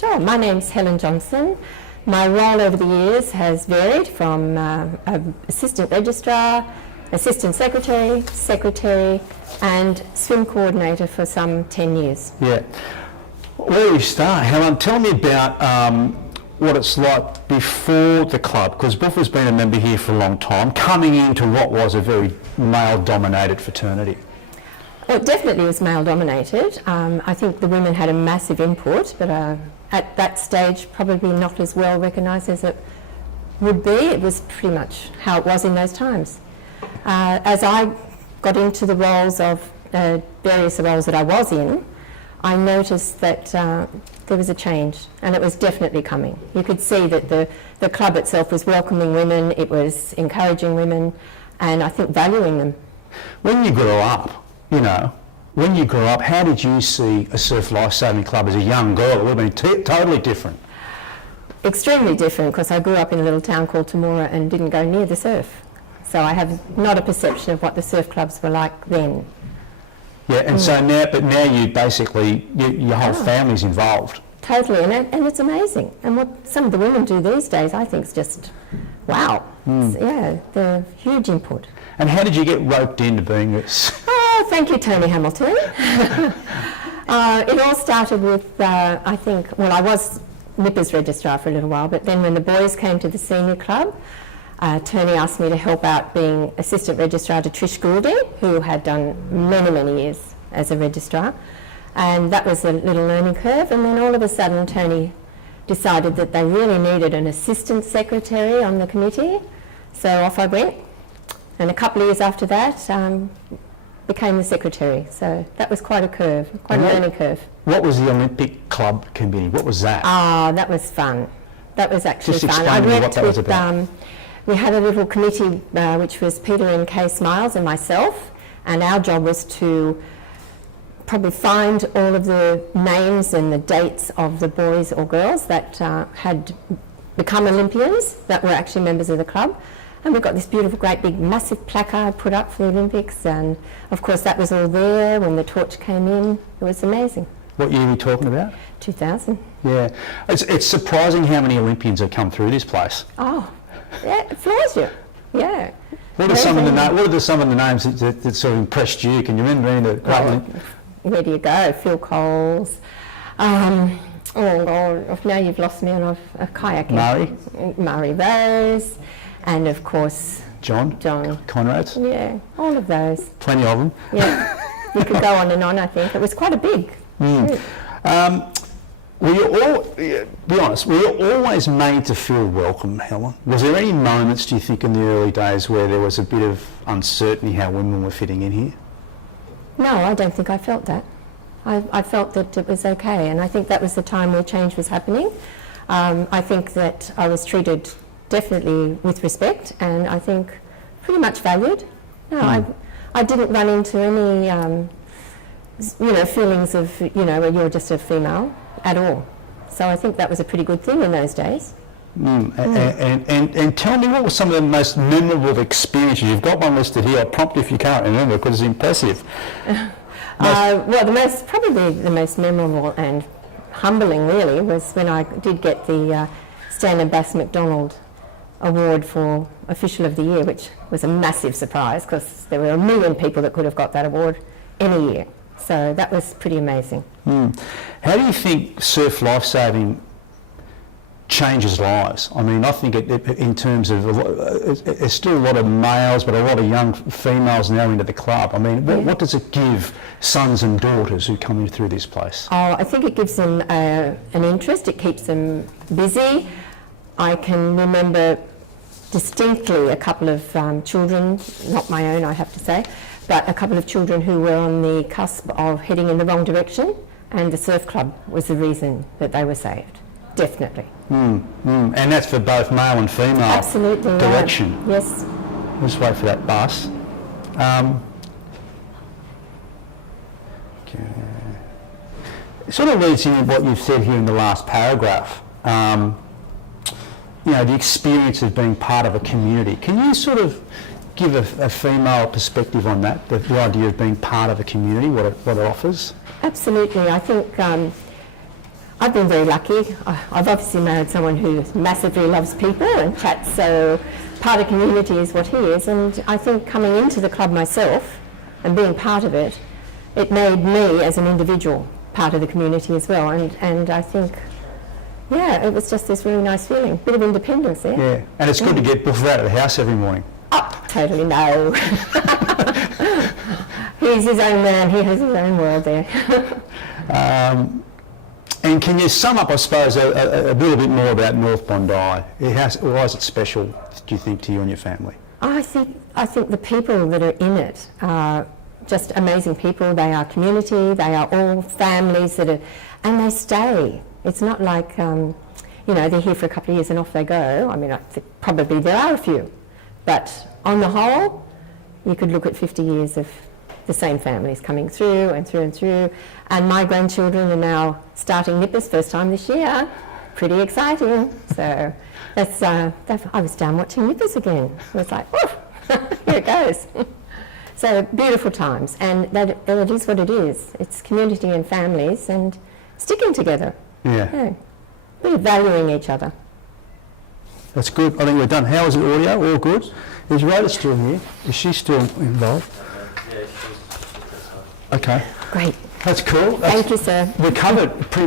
Sure. My name's Helen Johnson. My role over the years has varied from assistant registrar, assistant secretary, secretary and swim coordinator for some 10 years. Yeah. Where do we start? Helen, tell me about what it's like before the club, because Buffer's been a member here for a long time, coming into what was a very male-dominated fraternity. Well, it definitely was male-dominated. I think the women had a massive input, but at that stage probably not as well recognised as it would be. It was pretty much how it was in those times. As I got into the roles of various roles that I was in, I noticed that there was a change, and it was definitely coming. You could see that the club itself was welcoming women, it was encouraging women, and I think valuing them. When you grew up, how did you see a surf lifesaving club as a young girl? It would have been totally different. Extremely different, because I grew up in a little town called Temora and didn't go near the surf. So I have not a perception of what the surf clubs were like then. Yeah, and so now you basically, your whole family's involved. Totally, and it's amazing. And what some of the women do these days, I think is just, wow. Yeah, they're huge input. And how did you get roped into being this? Oh, thank you, Tony Hamilton. It all started with, I was Nippers registrar for a little while, but then when the boys came to the senior club, Tony asked me to help out being assistant registrar to Trish Goulding, who had done many, many years as a registrar. And that was a little learning curve. And then all of a sudden, Tony decided that they really needed an assistant secretary on the committee. So off I went. And a couple of years after that, became the secretary. So that was quite a curve, quite a learning curve. What was the Olympic Club committee? What was that? That was fun. That was actually Just fun. explain to me what that was about. We had a little committee which was Peter and Kay Smiles and myself, and our job was to probably find all of the names and the dates of the boys or girls that had become Olympians that were actually members of the club. And we got this beautiful, great big, massive placard put up for the Olympics, and of course that was all there when the torch came in. It was amazing. What year are you talking about? 2000. Yeah. It's surprising how many Olympians have come through this place. Oh, yeah, it floors you. Yeah. What are some of the names that sort of impressed you? Can you remember any of the where do you go? Phil Coles. Oh God, now you've lost me on a kayaking. Murray Rose. And of course, John Conrads. Yeah, all of those. Plenty of them. Yeah, you could go on and on. I think it was quite a big. Were you always made to feel welcome, Helen? Was there any moments, do you think, in the early days where there was a bit of uncertainty how women were fitting in here? No, I don't think I felt that. I felt that it was okay, and I think that was the time where change was happening. I think that I was treated definitely with respect, and I think pretty much valued. No, I didn't run into any, feelings of, where you're just a female at all. So I think that was a pretty good thing in those days. And tell me, what were some of the most memorable experiences? You've got one listed here. I'll prompt you if you can't remember, because it's impressive. Probably the most memorable and humbling really was when I did get the Stanley Bass McDonald Award for Official of the Year, which was a massive surprise because there were a million people that could have got that award any year. So that was pretty amazing. How do you think surf lifesaving changes lives? I mean, I think in terms of, there's still a lot of males, but a lot of young females now into the club. I mean, what does it give sons and daughters who come in through this place? Oh, I think it gives them an interest. It keeps them busy. I can remember distinctly a couple of children, not my own I have to say, but a couple of children who were on the cusp of heading in the wrong direction, and the surf club was the reason that they were saved, definitely. And that's for both male and female. Absolutely, direction. Yes. Let's wait for that bus. It sort of leads into what you've said here in the last paragraph. The experience of being part of a community. Can you sort of give a female perspective on that, the idea of being part of a community, what it offers? Absolutely. I think I've been very lucky. I've obviously married someone who massively loves people and chats, so part of community is what he is. And I think coming into the club myself and being part of it, it made me as an individual part of the community as well. And I think, yeah, it was just this really nice feeling, bit of independence there. Yeah, and it's good to get Buff out of the house every morning. Oh, totally no. He's his own man, he has his own world there. And can you sum up, I suppose, a little bit more about North Bondi? Why is it special, do you think, to you and your family? I think the people that are in it are just amazing people. They are community, they are all families that are, and they stay. It's not like, you know, they're here for a couple of years and off they go. I mean, I think probably there are a few, but on the whole, you could look at 50 years of the same families coming through and through and through. And my grandchildren are now starting nippers first time this year. Pretty exciting. So that's, I was down watching nippers again. It was like, oh, here it goes. So beautiful times, and that it is what it is. It's community and families and sticking together. Yeah. Really valuing each other. That's good. I think we're done. How is the audio? All good? Is Rhoda still here? Is she still involved? Yeah, she's Okay. Great. That's cool. Thank you, sir. We covered pretty